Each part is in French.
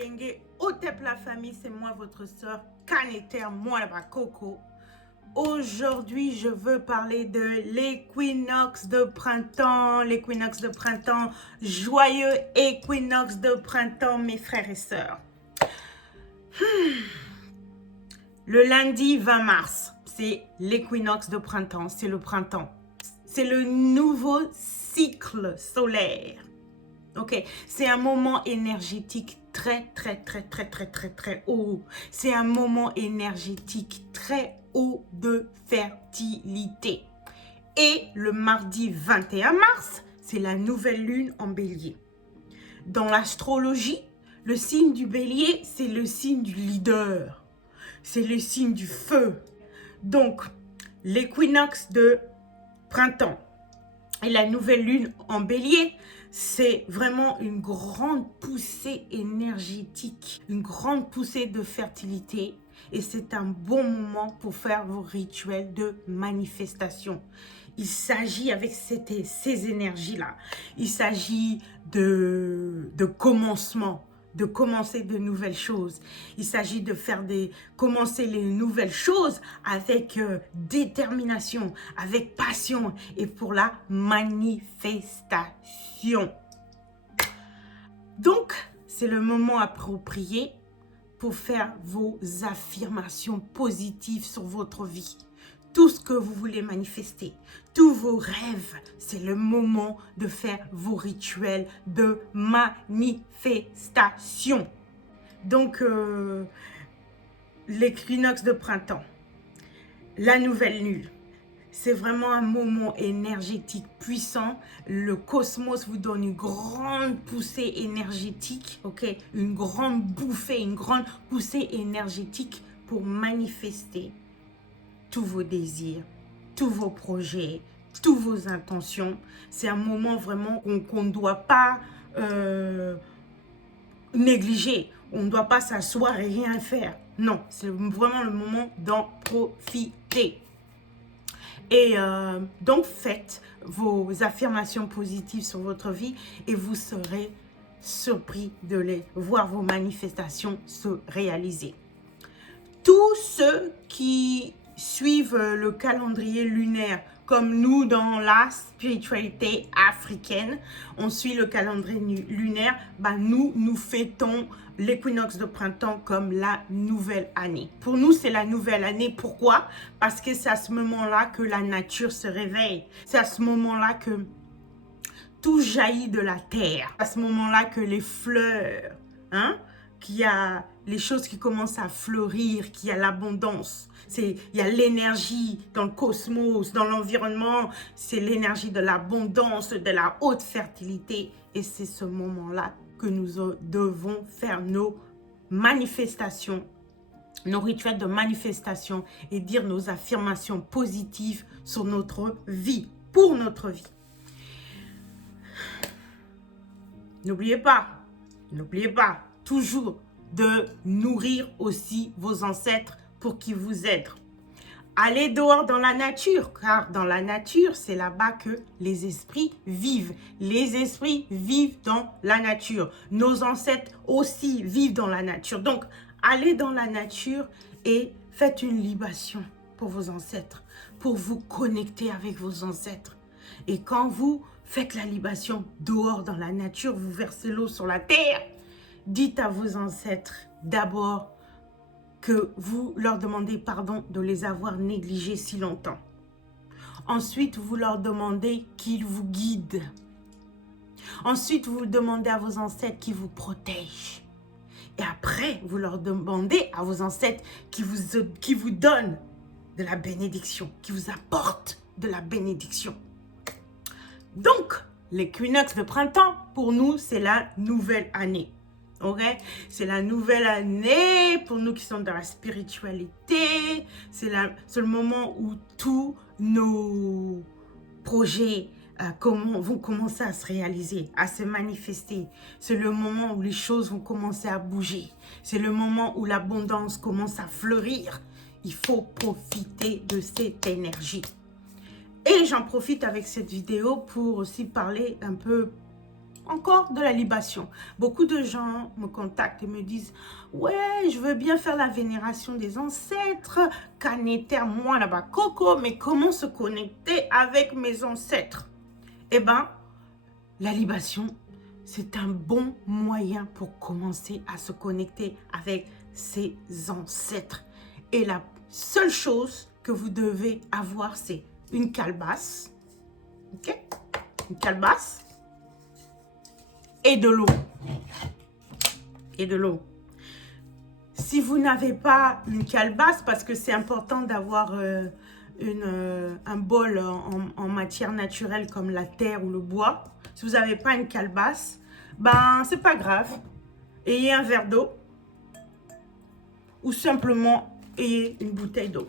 Yenge, Otep la famille, c'est moi votre soeur Kaneter, moi là-bas Coco. Aujourd'hui, je veux parler de l'équinoxe de printemps. L'équinoxe de printemps, joyeux équinoxe de printemps, mes frères et sœurs. Le lundi 20 mars, c'est l'équinoxe de printemps, c'est le printemps. C'est le nouveau cycle solaire. Ok, c'est un moment énergétique très haut. C'est un moment énergétique très haut de fertilité. Et le mardi 21 mars, c'est la nouvelle lune en bélier. Dans l'astrologie, le signe du bélier, c'est le signe du leader. C'est le signe du feu. Donc, l'équinoxe de printemps et la nouvelle lune en bélier, c'est vraiment une grande poussée énergétique, une grande poussée de fertilité. Et c'est un bon moment pour faire vos rituels de manifestation. Il s'agit avec ces énergies-là, il s'agit de commencement, de commencer de nouvelles choses. Il s'agit de commencer les nouvelles choses avec détermination, avec passion et pour la manifestation. Donc, c'est le moment approprié pour faire vos affirmations positives sur votre vie. Tout ce que vous voulez manifester, tous vos rêves, c'est le moment de faire vos rituels de manifestation. Donc, l'équinoxe de printemps, la nouvelle lune, c'est vraiment un moment énergétique puissant. Le cosmos vous donne une grande poussée énergétique, ok? Une grande bouffée, une grande poussée énergétique pour manifester tous vos désirs, tous vos projets, toutes vos intentions. C'est un moment vraiment qu'on ne doit pas négliger. On ne doit pas s'asseoir et rien faire. Non, c'est vraiment le moment d'en profiter. Et donc, faites vos affirmations positives sur votre vie et vous serez surpris de voir vos manifestations se réaliser. Tous ceux qui suivent le calendrier lunaire, comme nous dans la spiritualité africaine, on suit le calendrier lunaire, nous fêtons l'équinoxe de printemps comme la nouvelle année. Pour nous, c'est la nouvelle année. Pourquoi? Parce que c'est à ce moment-là que la nature se réveille. C'est à ce moment-là que tout jaillit de la terre. C'est à ce moment-là que les fleurs, qu'il y a les choses qui commencent à fleurir, qu'il y a l'abondance. Il y a l'énergie dans le cosmos, dans l'environnement. C'est l'énergie de l'abondance, de la haute fertilité. Et c'est ce moment-là que nous devons faire nos manifestations, nos rituels de manifestation et dire nos affirmations positives sur notre vie, pour notre vie. N'oubliez pas, toujours de nourrir aussi vos ancêtres pour qu'ils vous aident. Allez dehors dans la nature, car dans la nature, c'est là-bas que les esprits vivent. Les esprits vivent dans la nature. Nos ancêtres aussi vivent dans la nature. Donc, allez dans la nature et faites une libation pour vos ancêtres, pour vous connecter avec vos ancêtres. Et quand vous faites la libation dehors dans la nature, vous versez l'eau sur la terre, dites à vos ancêtres d'abord que vous leur demandez pardon de les avoir négligés si longtemps. Ensuite, vous leur demandez qu'ils vous guident. Ensuite, vous demandez à vos ancêtres qu'ils vous protègent. Et après, vous leur demandez à vos ancêtres qui vous donnent de la bénédiction, qui vous apportent de la bénédiction. Donc, l'équinoxe de printemps, pour nous, c'est la nouvelle année. Ok? C'est la nouvelle année pour nous qui sommes dans la spiritualité. C'est le moment où tous nos projets vont commencer à se réaliser, à se manifester. C'est le moment où les choses vont commencer à bouger. C'est le moment où l'abondance commence à fleurir. Il faut profiter de cette énergie. Et j'en profite avec cette vidéo pour aussi parler un peu encore de la libation. Beaucoup de gens me contactent et me disent « Ouais, je veux bien faire la vénération des ancêtres, Canéter, moi là-bas, Coco, mais comment se connecter avec mes ancêtres ?» Eh bien, la libation, c'est un bon moyen pour commencer à se connecter avec ses ancêtres. Et la seule chose que vous devez avoir, c'est une calebasse, ok? Une calebasse et de l'eau. Et de l'eau. Si vous n'avez pas une calebasse, parce que c'est important d'avoir un bol en matière naturelle comme la terre ou le bois, si vous n'avez pas une calebasse, ben c'est pas grave. Ayez un verre d'eau ou simplement ayez une bouteille d'eau.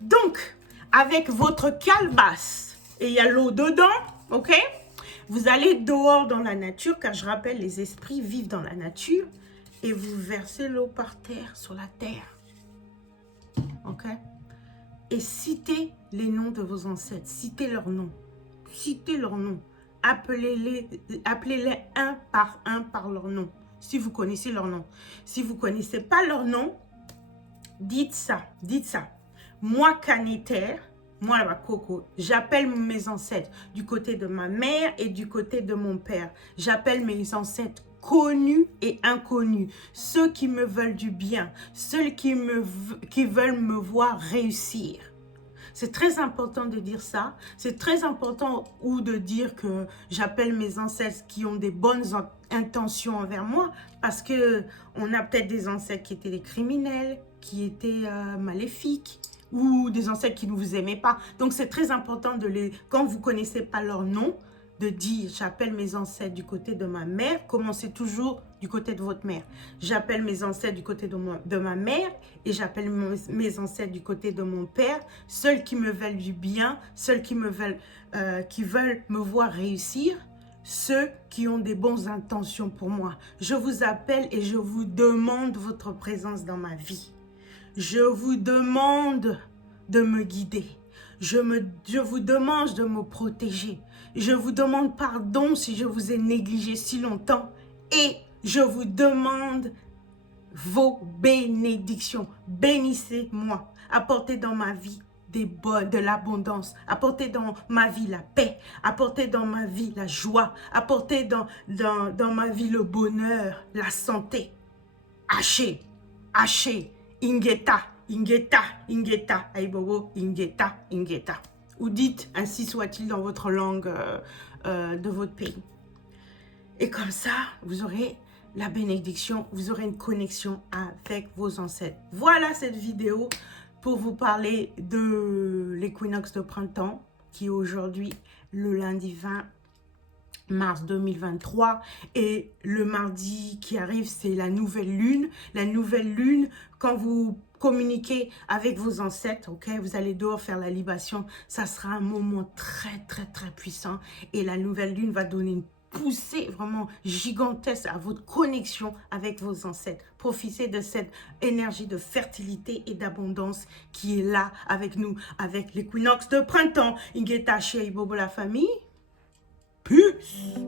Donc, avec votre calebasse, et il y a l'eau dedans, ok? Vous allez dehors dans la nature, car je rappelle, les esprits vivent dans la nature, et vous versez l'eau par terre, sur la terre. Ok? Et citez les noms de vos ancêtres, citez leurs noms. Citez leurs noms. Appelez-les un par leur nom, si vous connaissez leur nom. Si vous ne connaissez pas leur nom, dites ça, dites ça. Moi, Canéter, moi là-bas, Coco, j'appelle mes ancêtres du côté de ma mère et du côté de mon père. J'appelle mes ancêtres connus et inconnus, ceux qui me veulent du bien, ceux qui veulent me voir réussir. C'est très important de dire ça. C'est très important ou de dire que j'appelle mes ancêtres qui ont des bonnes intentions envers moi, parce que on a peut-être des ancêtres qui étaient des criminels, qui étaient maléfiques, ou des ancêtres qui ne vous aimaient pas. Donc c'est très important quand vous ne connaissez pas leur nom, de dire j'appelle mes ancêtres du côté de ma mère. Commencez toujours du côté de votre mère. J'appelle mes ancêtres du côté de ma mère et j'appelle mes ancêtres du côté de mon père, ceux qui me veulent du bien, ceux qui veulent me voir réussir, ceux qui ont des bonnes intentions pour moi. Je vous appelle et je vous demande votre présence dans ma vie. Je vous demande de me guider. Je vous demande de me protéger. Je vous demande pardon si je vous ai négligé si longtemps. Et je vous demande vos bénédictions. Bénissez-moi. Apportez dans ma vie de l'abondance. Apportez dans ma vie la paix. Apportez dans ma vie la joie. Apportez dans ma vie le bonheur, la santé. Haché, haché. Ingeta, Ingeta, Ingeta, Aibobo, Ingeta, Ingeta. Ou dites, ainsi soit-il dans votre langue de votre pays. Et comme ça, vous aurez la bénédiction, vous aurez une connexion avec vos ancêtres. Voilà cette vidéo pour vous parler de l'équinoxe de printemps, qui est aujourd'hui le lundi 20 mars 2023, et le mardi qui arrive, c'est la nouvelle lune. La nouvelle lune, quand vous communiquez avec vos ancêtres, ok, vous allez dehors faire la libation, ça sera un moment très puissant, et la nouvelle lune va donner une poussée vraiment gigantesque à votre connexion avec vos ancêtres. Profitez de cette énergie de fertilité et d'abondance qui est là avec nous, avec l'équinoxe de printemps. Ingeta Shei Bobo la famille. Peace.